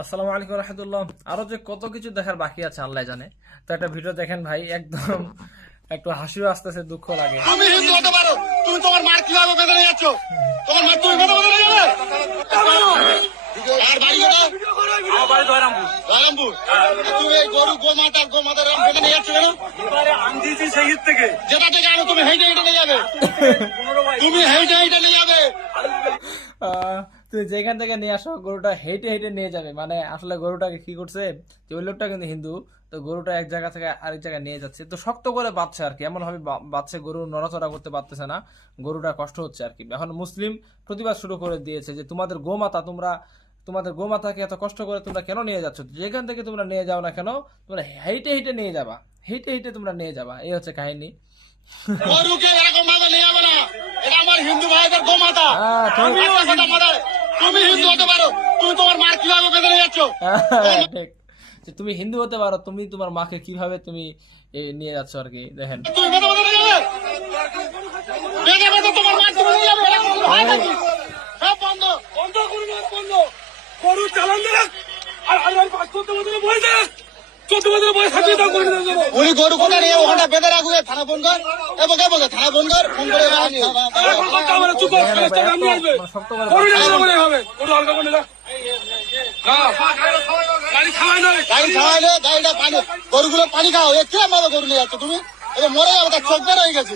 আসসালামু আলাইকুম রহমতুল্লাহ। আরো যে কত কিছু দেখার বাকি আছে আল্লাহ জানে। তো একটা ভিডিও দেখেন ভাই, একদম একটু হাসিও আসতেছে, দুঃখ লাগে। তুমি হিন্দু হতে পারো, তুমি তোমার মার কিভাবে বেঁধে নিয়ে যাচ্ছ? তোমার মার তুমি বেঁধে বেঁধে নিয়ে যাবে? আর বাড়ি কোথায়? আমার বাড়ি দয়রামপুর। দয়ারামপুর। তুমি এই গরু গোমাতার বেঁধে নিয়ে যাচ্ছ কেন? এবারে আমি দিয়েছি সেই ঈদ থেকে। যেটা থেকে আনো তুমি হেঁটে হেঁটে নিয়ে যাবে, তুমি হেঁটে হেঁটে নিয়ে যাবে। তুমি যেখান থেকে নিয়ে আসো গরুটা হেঁটে হেঁটে নিয়ে যাবে, মানে আসলে গরুটাকে কি করছে যে ওই লোকটা কিন্তু হিন্দু, তো গরুটা এক জায়গা থেকে আরেক জায়গায় নিয়ে যাচ্ছে, তো শক্ত করে বাঁধছে আর কি, এমন ভাবে বাঁধছে গরু নড়াচড়া করতে পারতেছে না, গরুটা কষ্ট হচ্ছে আর কি। এখন মুসলিম প্রতিবাদ শুরু করে দিয়েছে যে তোমাদের গোমাতাকে এত কষ্ট করে তোমরা কেন নিয়ে যাচ্ছ, যেখান থেকে তোমরা নিয়ে যাও না কেন, তোমরা হেঁটে হেঁটে নিয়ে যাবা, হেঁটে হেঁটে তোমরা নিয়ে যাবা, এই হচ্ছে কাহিনী। গরুকে এরকম ভাবে নিয়ে যাবে না, এটা আমার হিন্দু ভাইদের গোমাতা। হ্যাঁ, ঠিক। একটা কথা মাথায়, তুমি হিন্দু হতে পারো, তুমি তোমার মার কিভাবে বেঁধে নিয়ে যাচ্ছ? ঠিক। যে তুমি হিন্দু হতে পারো, তুমি তোমার মাকে কিভাবে তুমি নিয়ে যাচ্ছ আর কি, দেখেন। তুমি বেঁধে বেঁধে নিয়ে যাবে, বেঁধে বেঁধে তোমার মার তুমি নিয়ে যাবে, এরকম কোনো ভাই নাকি? সব বন্ধ। বন্ধ করুন, বন্ধ গরু চালান দেখ। আর আর 14 বছরের বয়স, 14 বছরের বয়স হাতিয়ে দাও করে দেবো। উনি গরু কোথা নিয়ে ওখানটা বেঁধে রাখবে, থানা ফোন কর, থানা ফোন কর, ফোন করে এখন কথা বলে চুপ কর, কালেজটা নামিয়ে আসবে। শক্ত করে গরু নিয়ে যাবে হবে, গরু হালকা করে যা। গাড়ি খাওয়াই নয়। গাড়ি খাওয়াইলে গাড়িটা পানি, গরুগুলো পানি খাও, এ কিরম ভাবে গরু নিয়ে যাচ্ছ তুমি? এটা মরে যাবে, তার চোখ বের হয়ে গেছে।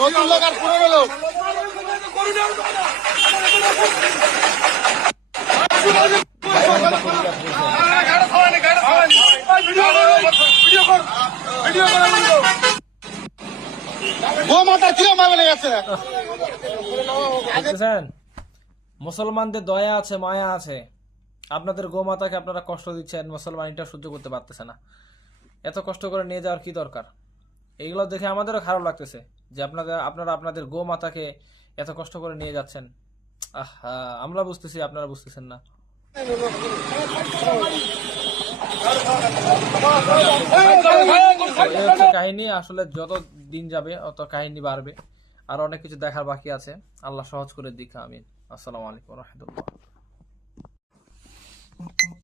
নতুন লোক আর পুরনো লোক। গরু নিয়ে আসবে না। গোমাতা কিরম ভাবে নিয়ে যাচ্ছে? দেখতেছেন, মুসলমানদের দয়া আছে, মায়া আছে, আপনাদের গোমাতাকে আপনারা কষ্ট দিচ্ছেন, মুসলমান এটা সহ্য করতে পারতেছে না, এত কষ্ট করে নিয়ে যাওয়ার কি দরকার? এইগুলো দেখে আমাদেরও খারাপ লাগতেছে যে আপনারা আপনাদের গোমাতাকে এত কষ্ট করে নিয়ে যাচ্ছেন। আহা, আমরা বুঝতেছি, আপনারা বুঝতেছেন না। এই হচ্ছে কাহিনী। আসলে যত দিন যাবে অত কাহিনী বাড়বে, আর অনেক কিছু দেখার বাকি আছে। আল্লাহ সহজ করে দিক, আমিন। আসসালামু আলাইকুম রহমতুল্লাহ।